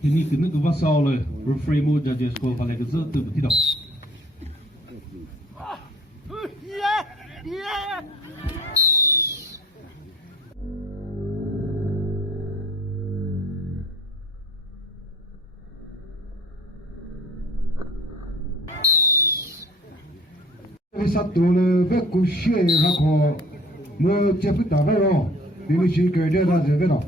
ทีนี้คือนึกว่าซอเลยรถไฟมูจะเจอสโคอะไรก็เจอตื่นที่ดอกวิสัตตัวเลยเวกุเชียรักเขาเมื่อเจ็บตาไปหรอมีวิธีเกิดได้ได้ไหมหรอ